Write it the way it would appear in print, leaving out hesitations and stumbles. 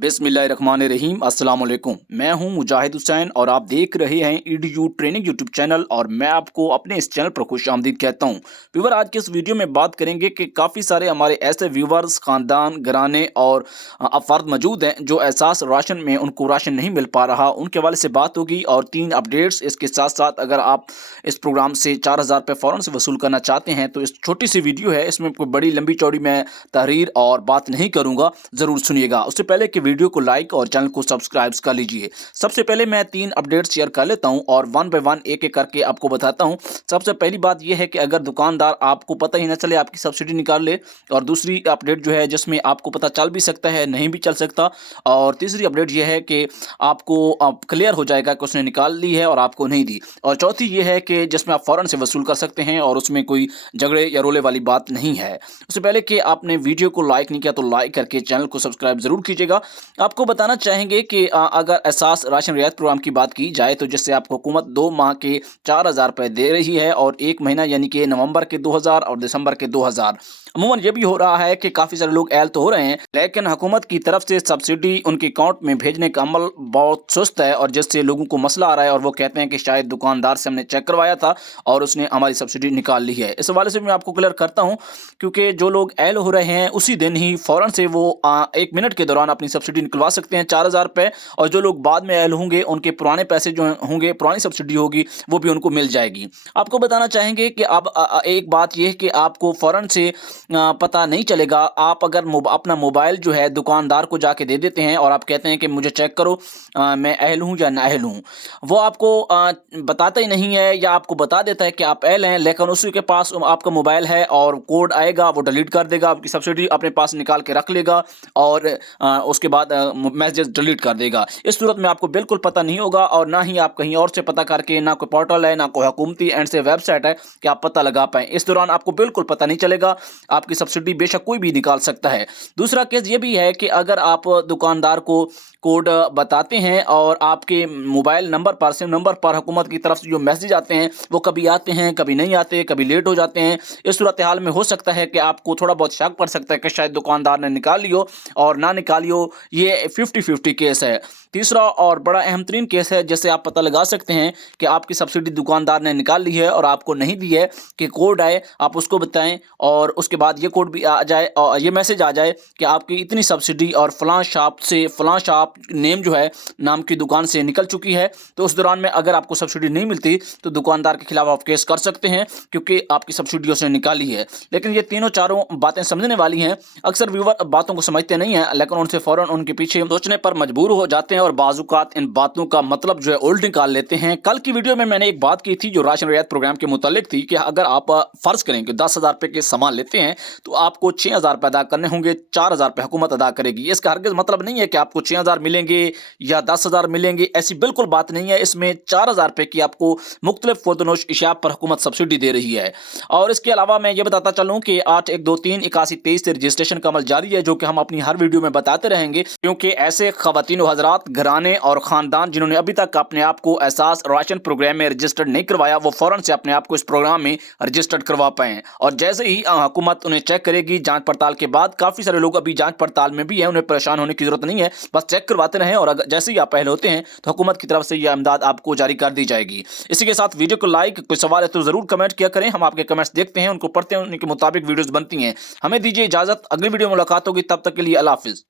बिस्मिल्लाहिर्रहमानिर्रहीम अस्सलाम वालेकुम। मैं हूं मुजाहिद हुसैन और आप देख रहे हैं ईडीयू ट्रेनिंग यूट्यूब चैनल और मैं आपको अपने इस चैनल पर खुशामदीद कहता हूं। व्यूवर, आज के इस वीडियो में बात करेंगे कि काफ़ी सारे हमारे ऐसे व्यूवर्स, ख़ानदान, घराने और अफराद मौजूद हैं जो एहसास राशन में उनको राशन नहीं मिल पा रहा, उनके हवाले से बात होगी और 3 अपडेट्स। इसके साथ साथ अगर आप इस प्रोग्राम से 4000 रुपये फ़ौरन से वसूल करना चाहते हैं तो इस छोटी सी वीडियो है, इसमें कोई बड़ी लंबी चौड़ी मैं तहरीर और बात नहीं करूँगा, ज़रूर सुनिएगा। उससे पहले कि वीडियो को लाइक और चैनल को सब्सक्राइब कर लीजिए। सबसे पहले मैं 3 अपडेट शेयर कर लेता हूं और वन बाय वन एक एक करके आपको बताता हूं। सबसे पहली बात यह है कि अगर दुकानदार आपको पता ही ना चले आपकी सब्सिडी निकाल ले, और दूसरी अपडेट जो है जिसमें आपको पता चल भी सकता है नहीं भी चल सकता, और तीसरी अपडेट यह है कि आपको क्लियर हो जाएगा कि उसने निकाल ली है और आपको नहीं दी, और चौथी यह है कि जिसमें आप फ़ौरन से वसूल कर सकते हैं और उसमें कोई झगड़े या रोले वाली बात नहीं है। उससे पहले कि आपने वीडियो को लाइक नहीं किया तो लाइक करके चैनल को सब्सक्राइब ज़रूर कीजिएगा। आपको बताना चाहेंगे कि अगर एहसास राशन रियायत प्रोग्राम की बात की जाए तो जिससे आपको हुकूमत 2 माह के 4000 रुपये दे रही है और 1 महीना यानी कि नवंबर के 2000 और दिसंबर के 2000। अमूमन ये भी हो रहा है कि काफ़ी सारे लोग ऐल तो हो रहे हैं, लेकिन हुकूमत की तरफ से सब्सिडी उनके अकाउंट में भेजने का अमल बहुत सुस्त है और जिससे लोगों को मसला आ रहा है और वो कहते हैं कि शायद दुकानदार से हमने चेक करवाया था और उसने हमारी सब्सिडी निकाल ली है। इस हवाले से मैं आपको क्लियर करता हूँ, क्योंकि जो लोग ऐल हो रहे हैं उसी दिन ही फ़ौरन से वो 1 मिनट के दौरान अपनी सब्सिडी निकलवा सकते हैं 4000 रुपये, और जो लोग बाद में ऐल होंगे उनके पुराने पैसे जो होंगे, पुरानी सब्सिडी होगी, वो भी उनको मिल जाएगी। आपको बताना चाहेंगे कि अब एक बात यह है कि आपको फ़ौरन से पता नहीं चलेगा। आप अगर अपना मोबाइल जो है दुकानदार को जाके दे देते हैं और आप कहते हैं कि मुझे चेक करो मैं अहल हूँ या नाअहल हूँ, वो आपको बताता ही नहीं है, या आपको बता देता है कि आप अहल हैं, लेकिन उसी के पास आपका मोबाइल है और कोड आएगा वो डिलीट कर देगा, आपकी सब्सिडी अपने पास निकाल के रख लेगा और उसके बाद मैसेज डिलीट कर देगा। इस सूरत में आपको बिल्कुल पता नहीं होगा और ना ही आप कहीं और से पता करके, ना कोई पोर्टल है ना कोई हुकूमती एंड से वेबसाइट है कि आप पता लगा पाएँ। इस दौरान आपको बिल्कुल पता नहीं चलेगा, आपकी सब्सिडी बेशक कोई भी निकाल सकता है। दूसरा केस ये भी है कि अगर आप दुकानदार को कोड बताते हैं और आपके मोबाइल नंबर पर, सिम नंबर पर हुकूमत की तरफ से जो मैसेज आते हैं वो कभी आते हैं कभी नहीं आते, कभी लेट हो जाते हैं। इस सूरत हाल में हो सकता है कि आपको थोड़ा बहुत शक पड़ सकता है कि शायद दुकानदार ने निकाल लियो और ना निकालियो। ये 50-50 केस है। तीसरा और बड़ा अहम तरीन केस है जिससे आप पता लगा सकते हैं कि आपकी सब्सिडी दुकानदार ने निकाल ली है और आपको नहीं दी है, कि कोड आए आप उसको बताएं और उसके बाद ये कोड भी आ जाए और ये मैसेज आ जाए कि आपकी इतनी सब्सिडी और फलां शॉप से, फलां शॉप नेम जो है नाम की दुकान से निकल चुकी है। तो उस दौरान में अगर आपको सब्सिडी नहीं मिलती तो दुकानदार के खिलाफ आप केस कर सकते हैं, क्योंकि आपकी सब्सिडी उसने निकाली है। लेकिन ये तीनों चारों बातें समझने वाली हैं। अक्सर व्यूवर बातों को समझते नहीं हैं, लेकिन उनसे फ़ौरन उनके पीछे सोचने पर मजबूर हो जाते हैं और बाज़-औक़ात इन बातों का मतलब जो है उल्ट निकाल लेते हैं। कल की वीडियो में मैंने एक बात की थी जो राशन रियायत प्रोग्राम के मुतालिक थी कि अगर आप फ़र्ज़ करें कि 10,000 रुपये के सामान लेते हैं तो आपको 6000 रुपये अदा करने होंगे, 4000 रुपये हुकूमत अदा करेगी। इसका हरगिज़ मतलब नहीं है कि आपको 6000 मिलेंगे या 10,000 मिलेंगे, ऐसी बिल्कुल बात नहीं है। इसमें 4000 रुपये की आपको मुख्तलिफ फ़रोख्त अशिया पर हुकूमत सब्सिडी दे रही है। और इसके अलावा मैं ये बताता चलूँ कि 81238123 से रजिस्ट्रेशन का अमल जारी है, जो कि हम अपनी हर वीडियो में बताते रहेंगे, क्योंकि ऐसे ख़वातीन व हज़रात, घराने और ख़ानदान जिन्होंने अभी तक अपने आप को एहसास राशन प्रोग्राम में रजिस्टर्ड नहीं करवाया, वो फ़ौरन से अपने आप को इस प्रोग्राम में रजिस्टर्ड करवा पाएँ। और जैसे ही हुकूमत उन्हें चेक करेगी जांच पड़ताल के बाद, काफ़ी सारे लोग अभी जांच पड़ताल में भी हैं, उन्हें परेशान होने की ज़रूरत नहीं है, बस चेक करवाते रहें और अगर जैसे ही आप पहले होते हैं तो हुकूमत की तरफ से यह इमदाद आपको जारी कर दी जाएगी। इसी के साथ वीडियो को लाइक, कोई सवाल है तो ज़रूर कमेंट किया करें, हम आपके कमेंट्स देखते हैं, उनको पढ़ते हैं, उनके मुताबिक वीडियोज़ बनती हैं। हमें दीजिए इजाज़त, अगली वीडियो में मुलाकात होगी, तब तक के लिए अल्लाह हाफ़िज़।